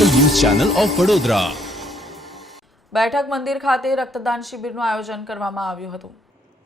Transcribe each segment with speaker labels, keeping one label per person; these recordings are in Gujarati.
Speaker 1: Channel of Vadodara.
Speaker 2: બેઠક મંદિર ખાતે રક્તદાન શિબિરનું આયોજન કરવામાં આવ્યું હતું.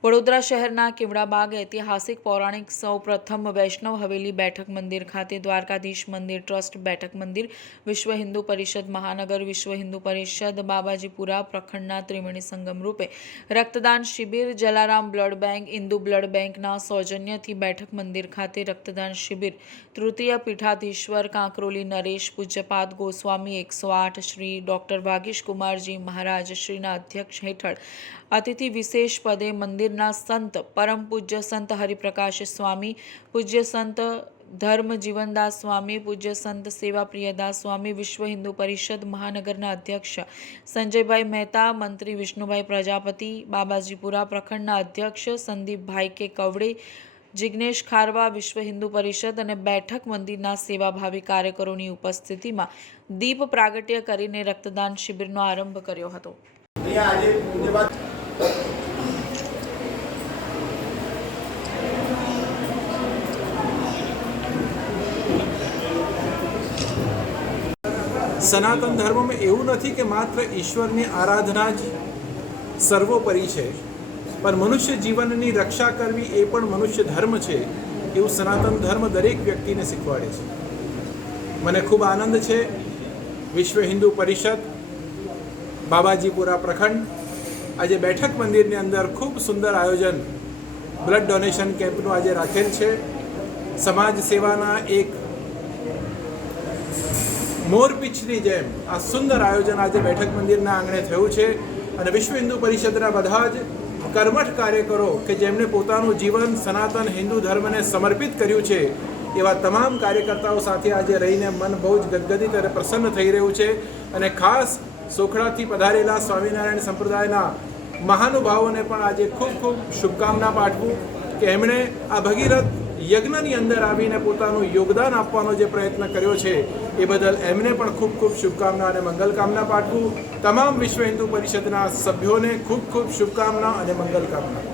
Speaker 2: વડોદરા શહેરના કેવડાબાગ ઐતિહાસિક પૌરાણિક સૌ પ્રથમ વૈષ્ણવ હવેલી બેઠક મંદિર ખાતે દ્વારકાધીશ મંદિર ટ્રસ્ટ બેઠક મંદિર, વિશ્વ હિન્દુ પરિષદ મહાનગર, વિશ્વ હિન્દુ પરિષદ, બાબાજીપુરા પ્રખંડના ત્રિવેણી સંગમ રૂપે. રક્તદાન શિબિર, Jalaram blood bank, Indu blood બેંકના સૌજન્યથી બેઠક મંદિર ખાતે રક્તદાન શિબિર. તૃતીય પીઠાધીશ્વર, કાંકરોલી નરેશ, પૂજ્યપાદ ગોસ્વામી એકસો આઠ, શ્રી ડૉક્ટર ભાગીશ કુમારજી મહારાજ, શ્રીના અધ્યક્ષ હેઠળ. અતિથિ વિશેષ પદે મંદિરના સંત પરમ પૂજ્ય સંત હરિપ્રકાશ સ્વામી, પૂજ્ય સંત ધર્મ જીવનદાસ સ્વામી, પૂજ્ય સંત સેવા સ્વામી, વિશ્વ હિન્દુ પરિષદ મહાનગરના અધ્યક્ષ સંજયભાઈ મહેતા, મંત્રી વિષ્ણુભાઈ પ્રજાપતિ, બાબાજીપુરા પ્રખંડના અધ્યક્ષ સંદીપભાઈ કે કવડે, જિગ્નેશ ખારવા, વિશ્વ હિન્દુ પરિષદ અને બેઠક મંદિરના સેવાભાવી કાર્યકરોની ઉપસ્થિતિમાં દીપ પ્રાગટ્ય કરીને રક્તદાન શિબિરનો આરંભ કર્યો હતો.
Speaker 3: સનાતન ધર્મમાં એવું નથી કે માત્ર ઈશ્વરની આરાધના જ સર્વોપરી છે. પણ મનુષ્ય જીવનની રક્ષા કરવી એ પણ મનુષ્ય ધર્મ છે એવું સનાતન ધર્મ દરેક વ્યક્તિને શીખવાડે છે. મને ખૂબ આનંદ છે વિશ્વ હિન્દુ પરિષદ, બાબાજીપુરા પ્રખંડ, આજે બેઠક મંદિરની અંદર ખૂબ સુંદર આયોજન, બ્લડ ડોનેશન કેમ્પનું આજે રાખેલ છે. સમાજ સેવાના એક મોરપીંછની જેમ આ સુંદર આયોજન આજે બેઠક મંદિરના આંગણે થયું છે અને વિશ્વ હિન્દુ પરિષદના બધા જ કર્મઠ કાર્યકરો કે જેમણે પોતાનું જીવન સનાતન હિન્દુ ધર્મને સમર્પિત કર્યું છે, એવા તમામ કાર્યકર્તાઓ સાથે આજે રહીને મન બહુ જ ગદગદિત અને પ્રસન્ન થઈ રહ્યું છે અને ખાસ સોખડાથી પધારેલા સ્વામિનારાયણ સંપ્રદાયના મહાનુભાવોને પણ આજે ખૂબ ખૂબ શુભકામના પાઠવું કે એમણે આ ભગીરથ યજ્ઞની અંદર આવીને પોતાનું યોગદાન આપવાનો જે પ્રયત્ન કર્યો છે, એ બદલ એમને પણ ખૂબ ખૂબ શુભકામના અને મંગલકામના પાઠવું. તમામ વિશ્વ હિન્દુ પરિષદના સભ્યોને ખૂબ ખૂબ શુભકામના અને મંગલકામના.